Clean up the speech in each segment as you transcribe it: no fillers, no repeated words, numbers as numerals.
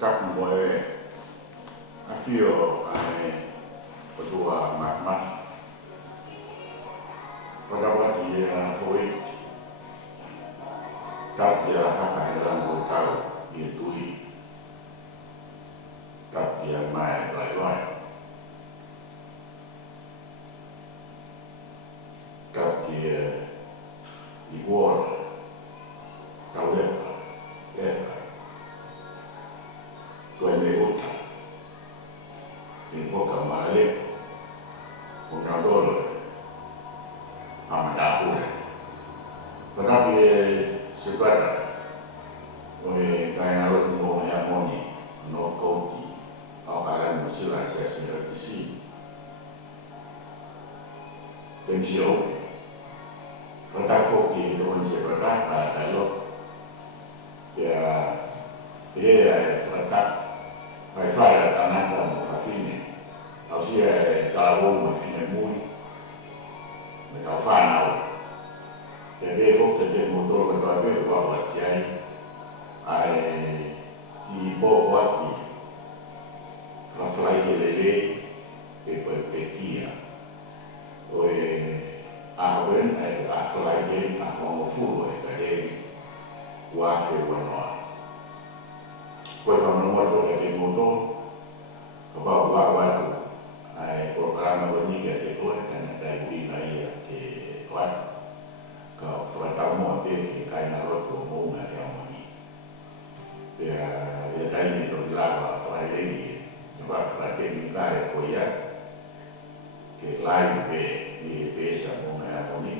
các mọi afio ai kedua mat pada waktu hoi tak dia hak dalam tahu itu tak dia mai lai tak dia igual kau lihat tuan lewat ini bukan malek bukan dolar amat aku tetapi sebenarnya oleh kaya lalu mau yang moni no kau akan civilisasi di sini dan jauh tetapi fokus dengan sebenarnya kalau ya dia tetap phải khả năng là một phát phim này nó sẽ tạo ra một phim này mùi mình tạo pha nào để về phút thực hiện một đôi và đòi về vào vật chạy ai đi bộ qua thì nó phải đi lấy về kia rồi bên này phải đến họ phụ rồi cái đây qua về qua nó Kalau nomor tu ada motor, kalau bawa tu, program ini kita tu kan ada bui naik ke kuat, kalau pertama dia kaya narot tu mau nak yang mana, dia tanya ni tu lama tu hari ni, sebab kerana ni kaya koya, ke lain be sama yang mana,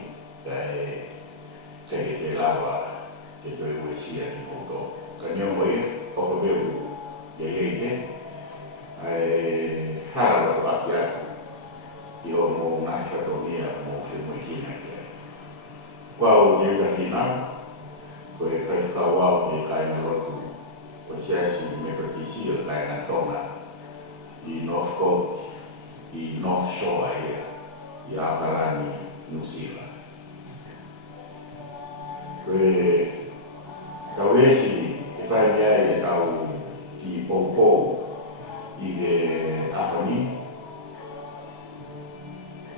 jadi dia lama, dia berusia di motor, kan yang mana Kalau begitu, jadi hal rakyat dia mau nak dunia mau film ini aja. Kau dia berhina, kau kau dia kaya tu, posisi mereka kaya tona di North Coast, di North Shore aja, di Auckland, New Zealand. Kau esi Kita dia tahu di Popo di Ahoni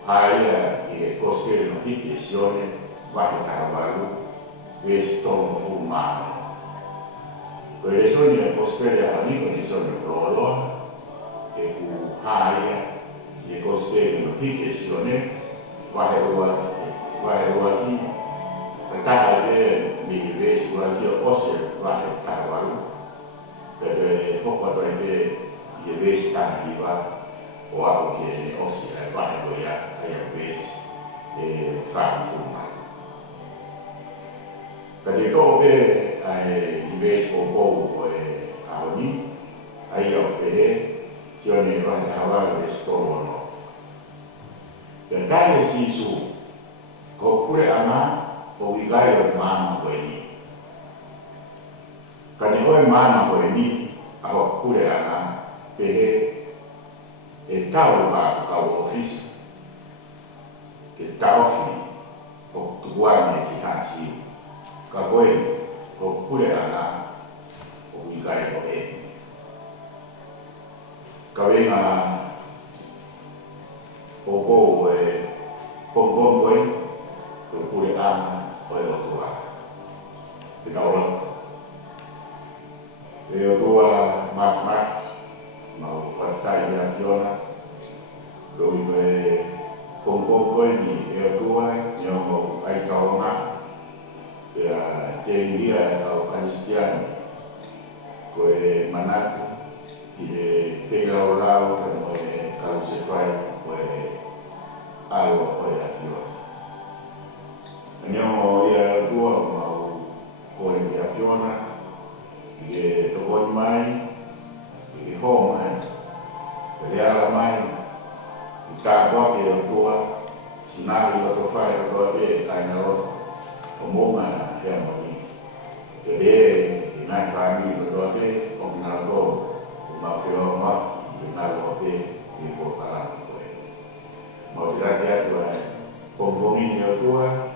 haya di coste notificazione va cavalo questo fumano quelle sono le coste Ahoni che sono loro e haya di coste notificazione va di perkara dia di suatu proses bahasa baru dari pokok dia base tahiwa wah dia osi bahasa dia kayak base farm rumah tadi kau di base pokok ini ayo siapa bahasa awal restoran dan kali sisu kau pura anak Obigayo mama ini, kan oi mama ini, aku kure ana, tahu kau office, tahu ni, tuan kita si, kau kure ana, Obigayo ini, kau popo kure ana. Oleh tua, kita orang, tua mas mau pastai yang siapa, doi kongkong ini tua yang mau kau nak, tinggi kau Kristian, kue mana, tiga orang kalau sesuai kue siapa. Andiamo via tua mau con la piona che tocco mai che home vediamo mai il capo che la tua sinari la tua fare la tua via taina lo come siamo lì che in altri la tua via con una go ma però ma in altro via di portare ma grazie a tua con bomini la tua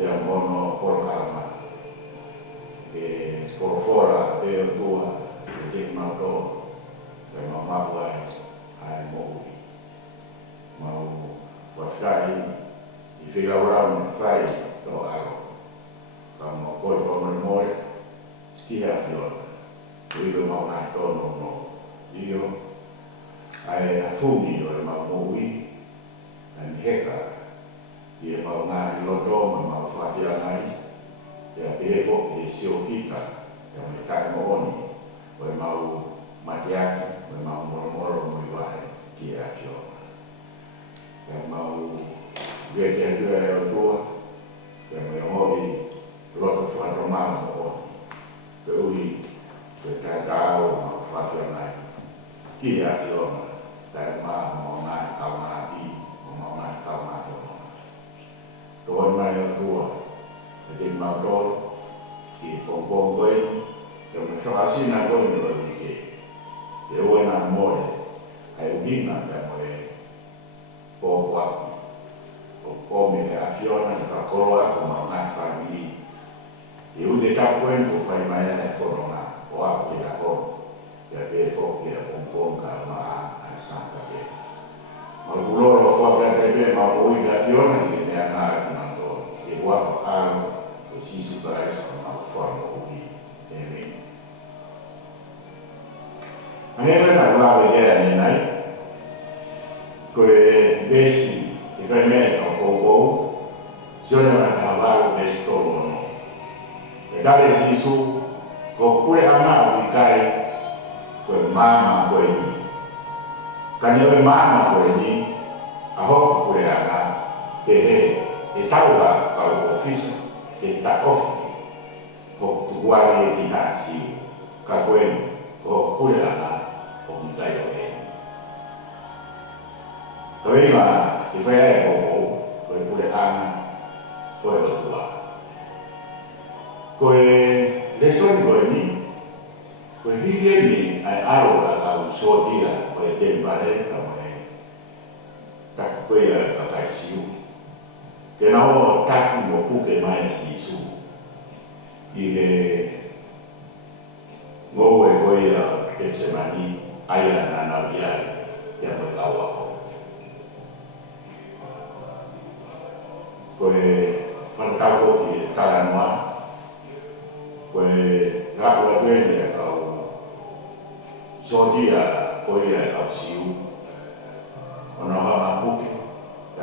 yang mono por alma por fora de tua ke mau to ke mau mai ai mo mau pasai i figura un fai to aro como corpo memoria tia fior io mau mai to no io ai a fumi o mau moi an heka ia mau ngai lo do mau fa dia ngai ya be ko ke sio kita ya me kai mo oni o mau matiaki o mau moro mo vai tia kio ya mau ge ke due o tua ya me hobi lo ko fa romano o pe ui pe ka ka o mau fa dia ngai tia kio ta ma mo ngai ka ma di mo ngai ka ma tôi mai ở tua thì màu đôi thì còn với rồi mình cho xin là đôi người thì quên làm mồi hay uống là cái mồi bỏ qua bỏ mình sẽ affio này và có loại của màu này phải đi hiểu thì các quên của phải mai này của nó là bỏ thì là con để cái phục để con cả mà sang cả cái mà cũng lo là phục cái bên mà bôi cái affio này thì nhà nào wa alo o sisu para esa ma forma o bi ene anele na la vedere ne nai ko besi e per me no poco sono na cavallo questo no e dare sisu ko pure ana ubikai ko mama ko ni kanyo mama ko ni aho pure ana e taua kau office ke ta off ko tuwari ki hasi ka kwen ko pulana ko mitai o e to ima i fai ko ko pulana ko e tua ko le son ko ni ko hige ni ai aro la ka so dia ko e tembare ka mo e ta ko ya ka ta siu que não está aqui no pouco mais isso e vou que se mani aí na navia e a meu lado foi fantástico que está no ar foi rápido bem ao só dia foi ao siu o não há pouco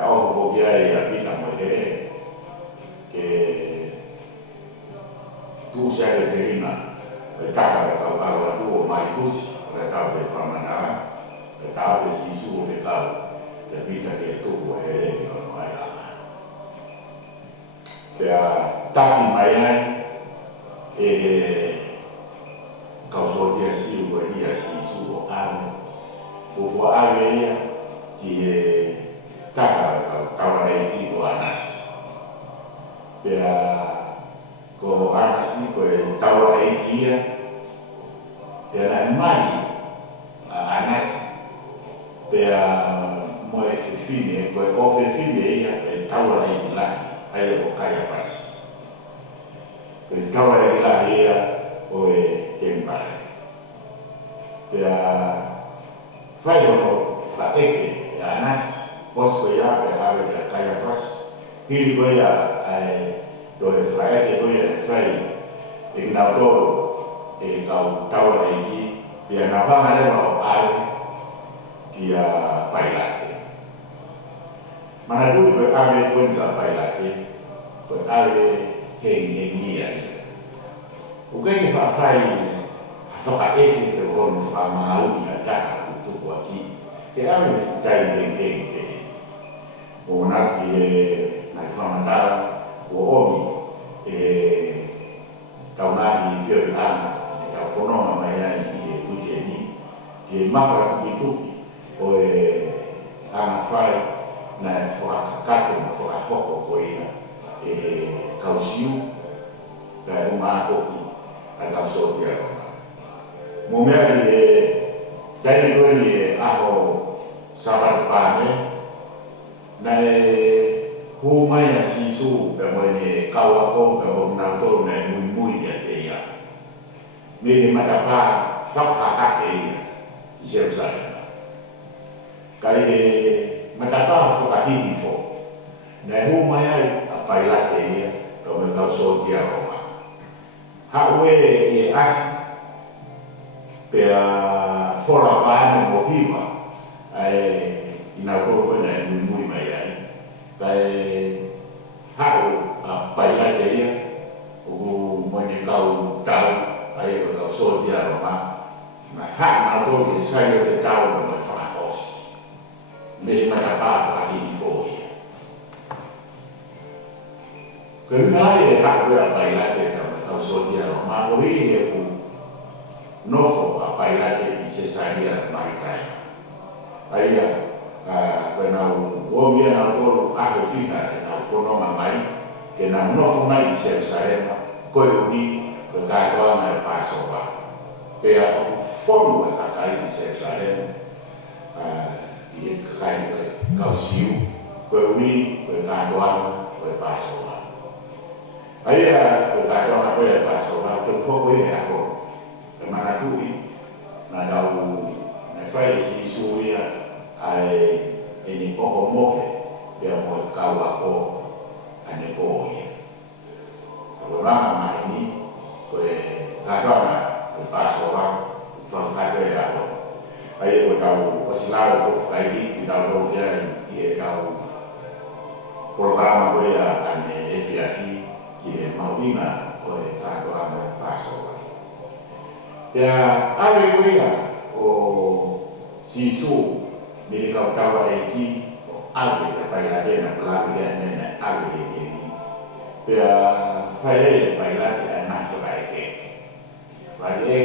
o bobia e a vida morrer que tu sai de rina e taca da agora tu mais luz da tal de pramana da tal de sisu de tal da vida que tu morrer que não vai lá que a taki mai e causou dia siu e dia sisu o ame o ame que kau lagi ko anas, dia ko anas ni ko tahu lagi dia nak mari anas dia mau fini ko fini ya tahu lagi lah ayah ko kaya pas, tahu lagi lah ya ko tempat dia fai ko fakeke anas pos ko ya be have the kaya fras hili ko ya ai do e frai ke ko ya frai e na do e ka tawa ai dia na ba na ba ai dia bailate mana tu ko ave ko ka bailate ko ave he ya o que ni fa frai fa ka e ke ko fa ma u ya ta tu ko aqui que ave dai bem o nati na whamatara o omi taunahi whio ana e tau whanonga mai ai i puite ni ke mawhara ki tuki o ana whai na whakakato na whakahoko ko ina kausiu ka umātoki a kausoti a roma mo mea ki kai koe ni aho sabat pāne na hu mai a sisu pe mo ni kawa ko pe mo na toro na mui mui ya te ya me he matapa whakahake i Jerusalem. Kai he matapa whakahihi fo. Nei hu mai ai a pailate ia o me kau sotia Roma. Haue e asi pea fora pane mo hiwa ai ina koko na mui mai ai. Kai hau a pailate ia o mo ni kau tau ai o kau sotia Roma. Ma ha na do ke sai o te tau mo whakahos. Me matapa whakahihi fo ia. Kenai e hape a pailate ka kau sotia Roma, o hii he ku nofo a pailate i Cesaria Maritima. Aia, kena uomia na tolu ahe whika e nau whanonga mai, ke na nofo mai i Jerusalem, koe ui, ko kātoa mai Passover. Pea o whonu e kakai i Jerusalem, i e kakai kau siu, koe ui, ko kātoa mai Passover. Aia kata apa ya Passover tu kau boleh aku mana tu ni nak tahu nak faham si Suria ai ini pohon moke dia mau kau aku ane pohon ya kalau ramai ini kau kata nak Passover faham kata ya aku aia kau tahu pasilau tu lagi kita tahu dia tahu program kau ya ane FIAFI que Malvina o Tagoa na Passover. Ya ave kuia o sisu me kau tawa e ki o ave ka pailate na lawe na ave e ni. Ya fae pailate na to baike. Baike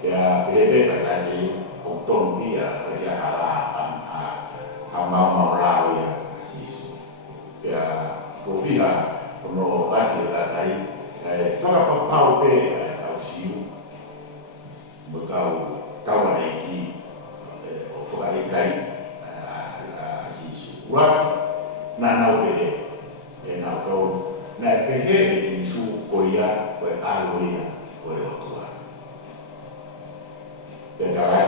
ya bebe pailate o tombia ka ya hala ha mau lawe sisu. Ya profila no ati kai whakapapau pe kau siu mo kau ai ki o whakarikai sisu wa na nau pe e nau kau na pe he e sisu koia koe aloia koe otua pe karai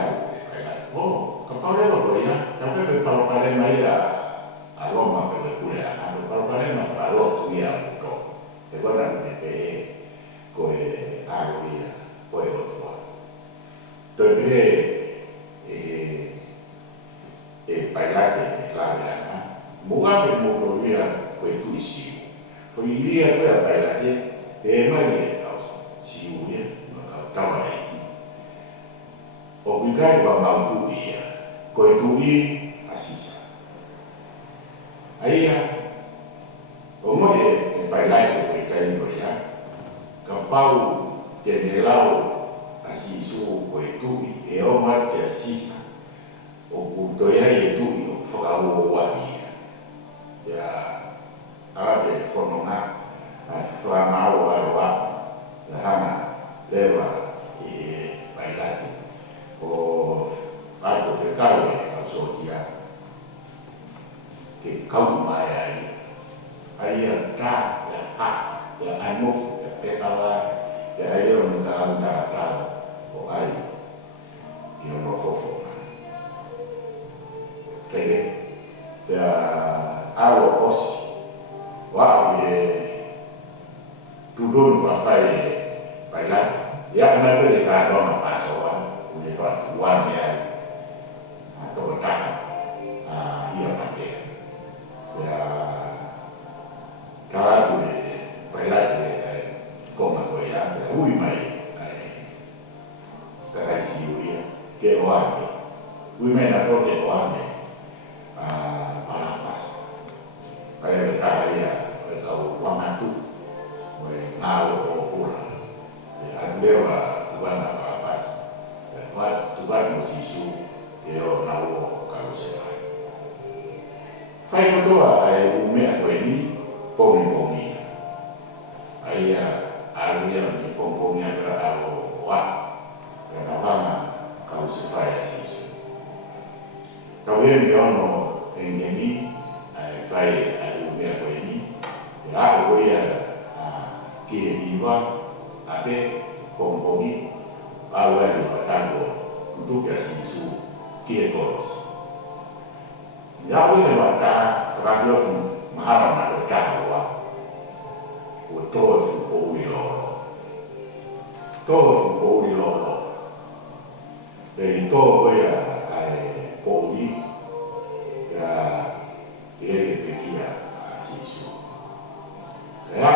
o kapau leo koia na pe pau pare mai a Roma pe kule ana pe pau pare na frado tuia e guarda che come aria poi lo perché parlare l'area muove molto via quei turissi poi via quella parlare e mai è causa si une ma causa è obbligato a Maltuia coi tui assisa aí omoe e parlare kai ya kapau te melau asi su ko tu e o ma te sisa o punto ya e tu o fokau wa ya arabe fonona fa ma wa la hana leva e bailati o algo fecale a sotia che kau mai ai ka ya anu ya pekala ya ayo negara daratan o ai yo no fofo kege ya alo os wa ye tudun fa fai bailan ya na pe ka do na paso wa ni fa wa me ai to ka iya pake ya kala tu bailate come quella lui mai per siuria che o anche lui mai na proprio o anche palapas per Italia per Wanatu e Nalo o Pula aveva guarda palapas qua tu guardi sisu e o Nalo carusella fai modo ai umea quelli pomi ai aria di pomponia per alo wa per la vana causa fai sisu kau e ono engemi fai umea quelli la voia che viva a te pompomi a lui a tu que assim su que todos ya hoy de mata radio mahara na lo kawa o todo fu po wi lo de todo voy a poli ya que pequia assim su ya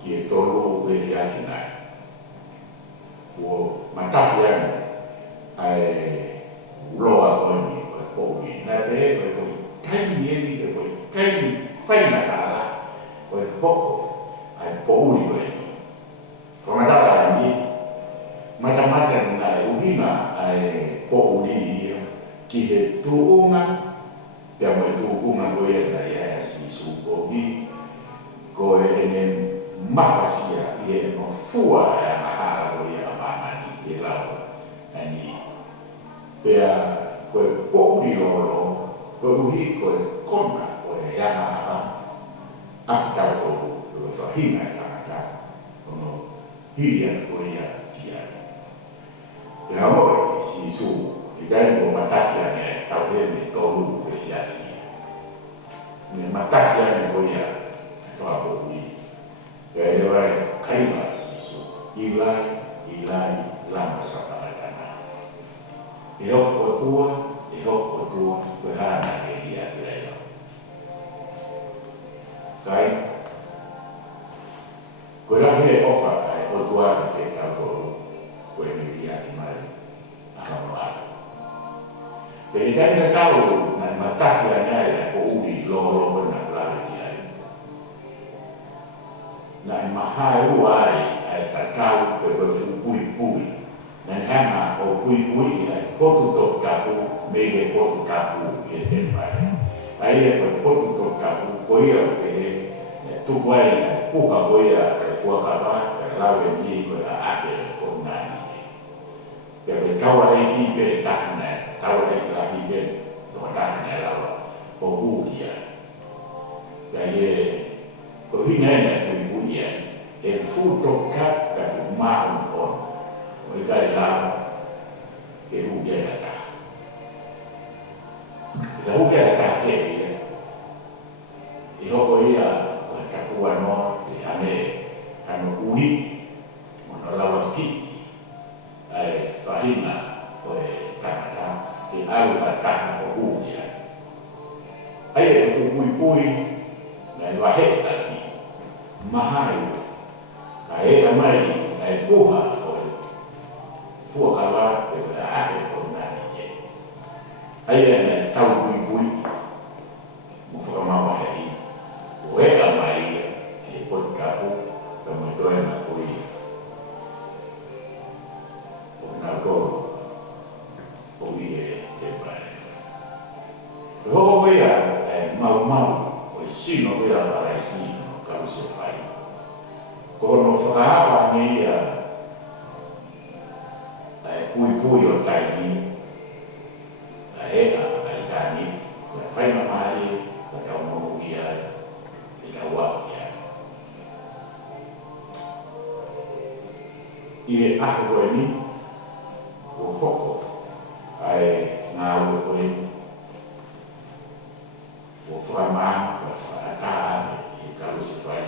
que todo ve ya final o mata ya loa con poli na be ko kai ni ko kai fai na ta ko poco ai poli ko ko mata ni mata na ubina ai poli ki he tuunga ya mo tuunga ko ya ya si su ko ni ko enen mafasia ye no fua ya mahara ko ya mama ni ke la ani pea koe pōuri loro, koe uhi koe kona, koe yahara, aki tau koe whahina e tangata, ono hiria koe ia tiari. Pea hoi, si su, i dai ko matakia ne tau hene tolu e siasi. Me matakia ne koe ia, e toa pōuri. Pea e wai kaila si su, ilai, lama sapa. E hoko tua, koe hana ke ia te reira. Kai, koe rahi e ofa ai o tua ke tau koe me ia ki mai a hamaara. Pe i kai na tau na mataki a ngai a ko uri loro na klare ki ai. Na i mahai uai ai tatau koe pui. Dan hama o pui ai potu to kapu mege potu kapu e te pai ai e potu to kapu koia ke tu vai puha koia e fuaka ba la ve ni ko a ake ko nani pe kawa ai ki pe tahna kawa ai la hi be to tahna la o hukia ai e ko hinene pui e fu to kap ka fu ma on o kai la ke huke hata. Ka huke hata ke i hoko ia o takua no i hane hano uri mono lawa ki ai wahina o e tangata i alu hata o huke ai. Ai e fu pui na i waheta ki mahai a e amai na i puha fua kawa e a ake ko nani e. Ai e ne tau bui mo whakamawa hei. O e a mai ki e poti kapu ka mo toe na kui. O nga koro o i e pare. E hoko wea e mau o i sino wea para i sino ka use pai. Ko no whakahawa ni pui o tai ni a ega ai tani la fai na mari la tau no ia te la wa ia i a ko ni o hoko ai nga o ni o frama o ata i ka se fai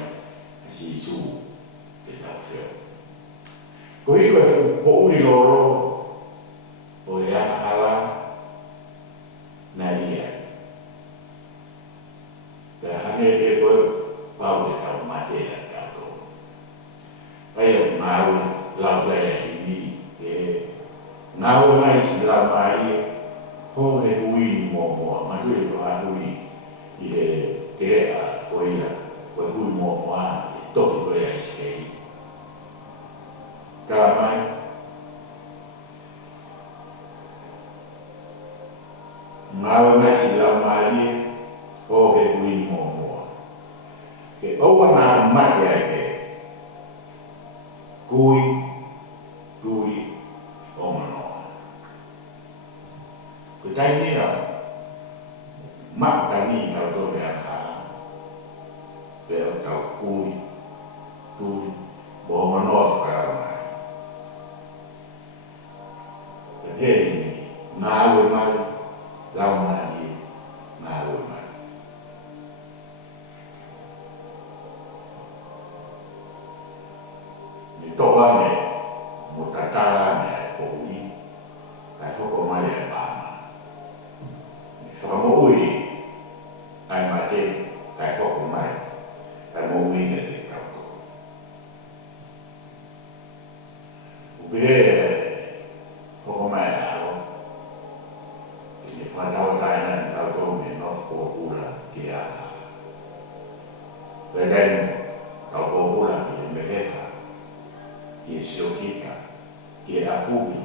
si su te ta feo ko i ko uri loro o e hala na ia. Pea hane e koe pau e tau mate a kato. Pai o ngāu lau lea i ni e ngāu mai si lau mai ho he hui ni moa matu e toha hui i he te a koia koe hui moa e toki koe a iskei. Ka mai ngāwe mai si lau mai o he hui moa. Ke oua nā mate ai ke kui o manoa. Ko tai mea maka ni kau to mea haa. Pea kau kui o manoa whakarau mai. ngā ue mai, lau mai ngā ue mai. Ni toa me, mo tatara me ai ko ui, kai hoko mai e pāma. Ni whakamo ui, ai mai te, kai hoko mai, kai mo ui ne te tauko. Upehe, hoko mai e aro, ki ni whanau taina ni tauko me North Pōpura ki a haa. Pēkenu, tau Pōpura ki e meheka, ki e siokika, ki e akubi,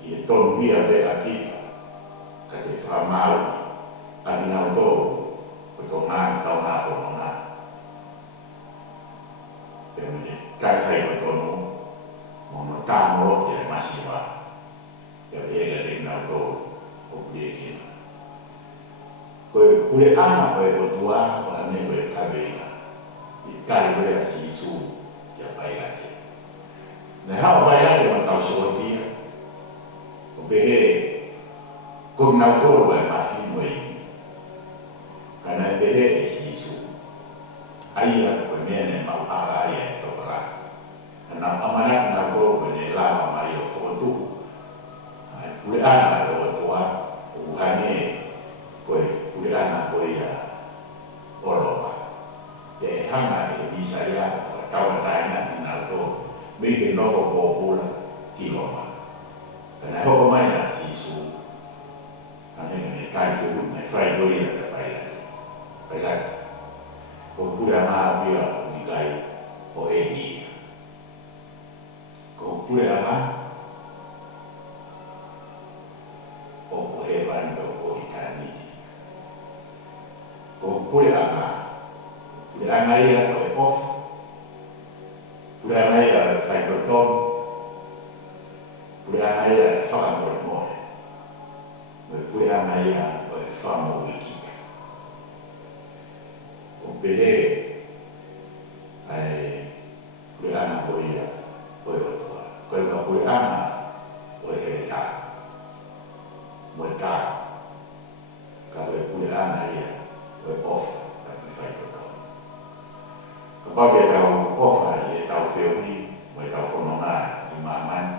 ki e tonu hia be a kita, ka te whamau, a ni nau tō, ko tō ngā tau ngā tōno ngā. Pe mene, kai whai ko tōnu, mō no tāmo te e masiwa, pe ega te nau tō, o pia kina. Koe kure ana koe o tua, o ane koe kabeinga, i kari koe a si su, ia pai ake. Ne hao pai ake ma tau sotia, o pehe, ko nau tō e mawhi moe i. Kana e pehe e si su. Aia koe mea ne mau ara aia e tokara. Ana amanak nau tō koe ne lama mai o whotu. Kure ana o tua, o uhane, koe kure ana koe ia oropa. Te hanga e bisa ia, taua taina ki nau tō, me ke nofo Pōpura ki loma. Kana hoko mai na sisu, ane me kai tū, me whai doia te pailaki. Pailaki. Ko kure ama pia o ni kai o e ni. Ko kure ama, o ko he wani o i tāni. Ko kure ama, kure ama ia o e ofa. Kure ana ia e whaikotono, kure ana ia e whakamoe moe, kure ana ia o e whamoe kika. O pehe, ai kure ana o ia o e otoa. Koe ka kure ana o e here tā, moe tā, ka koe kure ana ia o e ofa, ka koe whaikotono. Ka pape tau ofa i e tau whioni, mo e tau whanonga i mamani,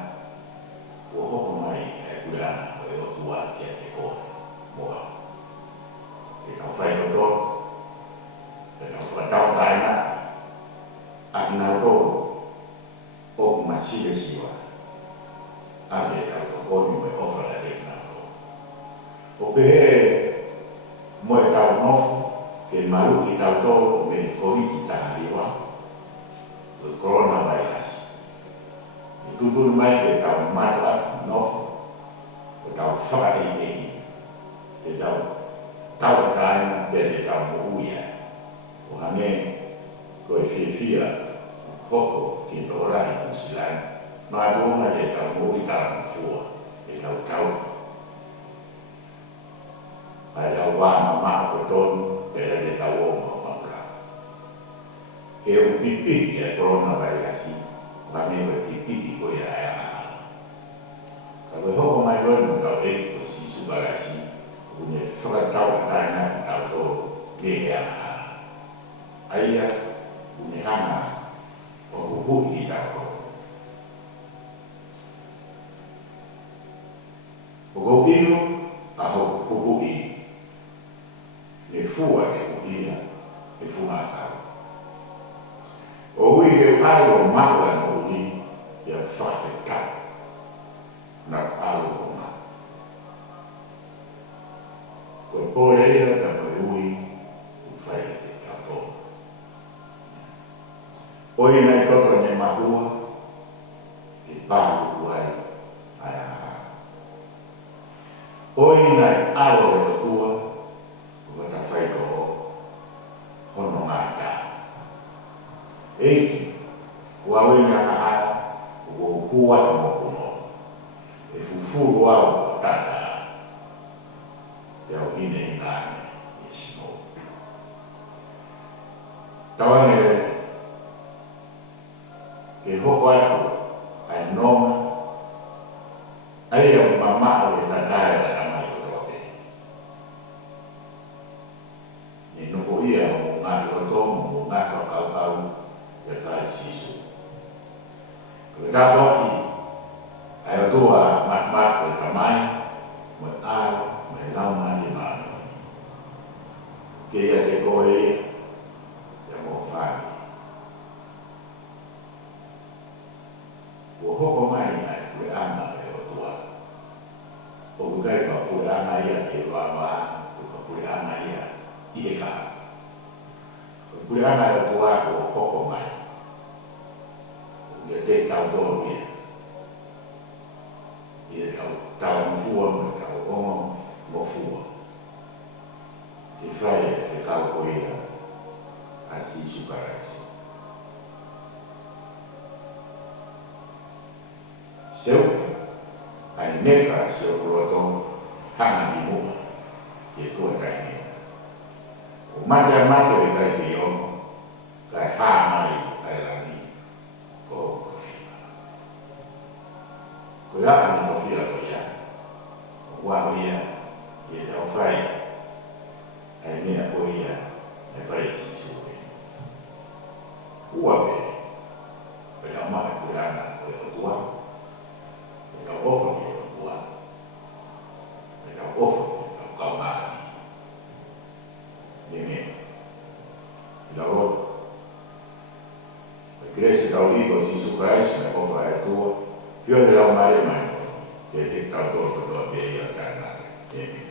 ua hoko mai e kure ana o e otua ki a te koe, moa. Ke tau whaikoto, ke tau whatau taina, a ki nau tō, o kumasiga siwa, a ke tau tokoni mo e ofa la te nau tō. O pehe, mo e tau nofu, ke maru ki tau tō me koriki tahariwa, o coronavirus. I tuturu mai ke tau mata nofu, o tau whakaehi, ke tau taina pe te tau muuia. O hange, ko e whiawhia, hoko ki tō rahi o silai, mai tōna ke tau mui tarang fua, ke tau tau. Ai tau wāma maa ko tonu, pera te tau o maupaka. Ke o pipiti a coronavirus, whange o pipiti ko ia e aha. Ka koe hoko mai honu kau e ko si subarasi, une whakatau a taina ki tau tō ke e aha. Aia, une hanga o huhui ki tau tō. O kopino, a hoku huhui, e fua e kuhia, e fua atau. O hui ke alo maua no hui, ia whate kau, na alo o ma. Ko pōre ia ka koe hui, u whai te kato. O i nei toto ne mahua, ke pāhu uai, ai aha. O i nei alo e tua, eiki, ua wina aha, ua ukua e mokuno, e fufuru au o tata, te au hine hinane, e simo. Tawane, ke hoko atu, ai noma, yang mama oleh takai pada nama itu doa. Ini nuku ia mengenai kotor, mengenai kau ya kai sisu. Kita doa ayo doa mat berkamai, metal, melama di mana. Dia dekoi yang mau fani. Wahoko mai ai kue ana ayo doa. Obukai pa kue ana ia ewa buka kue ana ia ika. Kue ana ayo doa wahoko mai. Ia dek tau doa ia. Ia tau mfua tau ongo mfua. Te fai te kau koea asi sukarasi. Seu ai neka seu roto hanga di mua ye tua kai ni. O mata mata kai te yo kai ha mai ai lani ko kofi. Ko ya ni kofi la ko ya. Wa ia ye tau fai ai mea ko ia ai fai si su. Ua be la mai ko ana ko tua. Kau offer dia buat, kau offer kau mari, ini, kalau kerja kau ini si suka sih, kau faham tu, dia dalam mari mana, jadi kau tu biaya karena ini.